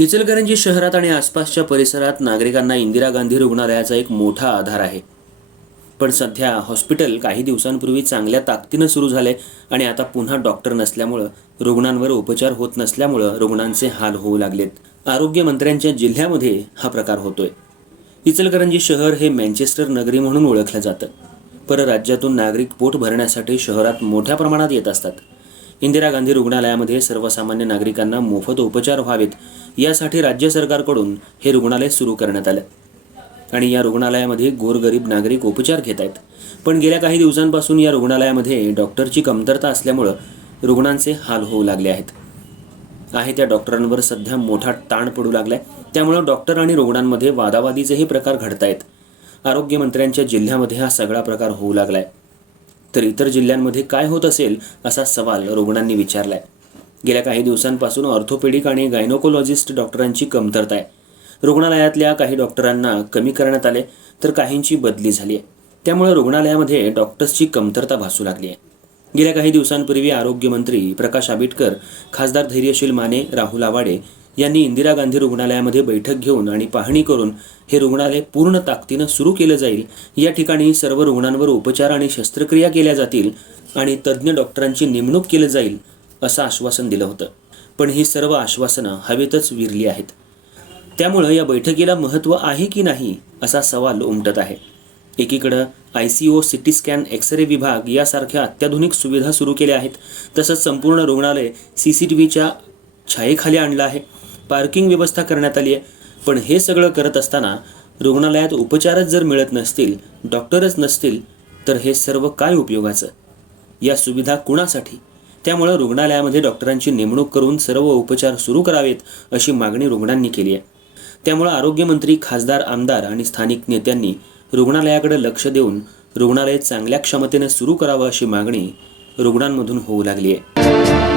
इचलकरंजी शहरात आणि आसपासच्या परिसरात नागरिकांना इंदिरा गांधी रुग्णालयाचा एक मोठा आधार आहे. पण सध्या हॉस्पिटल काही दिवसांपूर्वी चांगल्या ताकदीनं सुरू झाले आणि आता पुन्हा डॉक्टर नसल्यामुळं रुग्णांवर उपचार होत नसल्यामुळं रुग्णांचे हाल होऊ लागलेत. आरोग्यमंत्र्यांच्या जिल्ह्यामध्ये हा प्रकार होतोय. इचलकरंजी शहर हे मँचेस्टर नगरी म्हणून ओळखलं जातं. परराज्यातून नागरिक पोट भरण्यासाठी शहरात मोठ्या प्रमाणात येत असतात. इंदिरा गांधी रुग्णालयामध्ये सर्वसामान्य नागरिकांना मोफत उपचार व्हावेत यासाठी राज्य सरकारकडून हे रुग्णालय सुरू करण्यात आलं. आणि या रुग्णालयामध्ये गोरगरीब नागरिक उपचार घेत आहेत. पण गेल्या काही दिवसांपासून या रुग्णालयामध्ये डॉक्टरची कमतरता असल्यामुळं रुग्णांचे हाल होऊ लागले आहेत. आहे त्या डॉक्टरांवर सध्या मोठा ताण पडू लागलाय. त्यामुळं डॉक्टर आणि रुग्णांमध्ये वादावादीचेही प्रकार घडतायत. आरोग्यमंत्र्यांच्या जिल्ह्यामध्ये हा सगळा प्रकार होऊ लागलाय. तर इतर जिल्ह्यांमध्ये काय होत असेल असा सवाल रुग्णांनी विचारलाय. गेल्या काही दिवसांपासून ऑर्थोपेडिक आणि गायनोकोलॉजिस्ट डॉक्टरांची कमतरता आहे. रुग्णालयातल्या काही डॉक्टरांना कमी करण्यात आले तर काहींची बदली झाली आहे. त्यामुळे रुग्णालयामध्ये डॉक्टर्सची कमतरता भासू लागली आहे. गेल्या काही दिवसांपूर्वी आरोग्यमंत्री प्रकाश आंबेडकर खासदार धैर्यशील माने राहुल आवाडे यांनी इंदिरा गांधी रुग्णालयामध्ये बैठक घेऊन आणि पाहणी करून हे रुग्णालय पूर्ण ताकदीनं सुरू केलं जाईल. या ठिकाणी सर्व रुग्णांवर उपचार आणि शस्त्रक्रिया केल्या जातील आणि तज्ज्ञ डॉक्टरांची नेमणूक केलं जाईल असं आश्वासन दिलं होतं. पण ही सर्व आश्वासनं हवेतच विरली आहेत. त्यामुळं या बैठकीला महत्त्व आहे की नाही असा सवाल उमटत आहे. एकीकडं I C U CT scan X ray विभाग यासारख्या अत्याधुनिक सुविधा सुरू केल्या आहेत. तसंच संपूर्ण रुग्णालय सी सी टी व्हीच्या छायेखाली आणलं आहे. पार्किंग व्यवस्था करण्यात आली आहे. पण हे सगळं करत असताना रुग्णालयात उपचारच जर मिळत नसतील डॉक्टरच नसतील तर हे सर्व काय उपयोगाचं? या सुविधा कुणासाठी? त्यामुळं रुग्णालयामध्ये डॉक्टरांची नेमणूक करून सर्व उपचार सुरू करावेत अशी मागणी रुग्णांनी केली आहे. त्यामुळं आरोग्यमंत्री खासदार आमदार आणि स्थानिक नेत्यांनी रुग्णालयाकडे लक्ष देऊन रुग्णालय चांगल्या क्षमतेने सुरू करावं अशी मागणी रुग्णांमधून होऊ लागली आहे.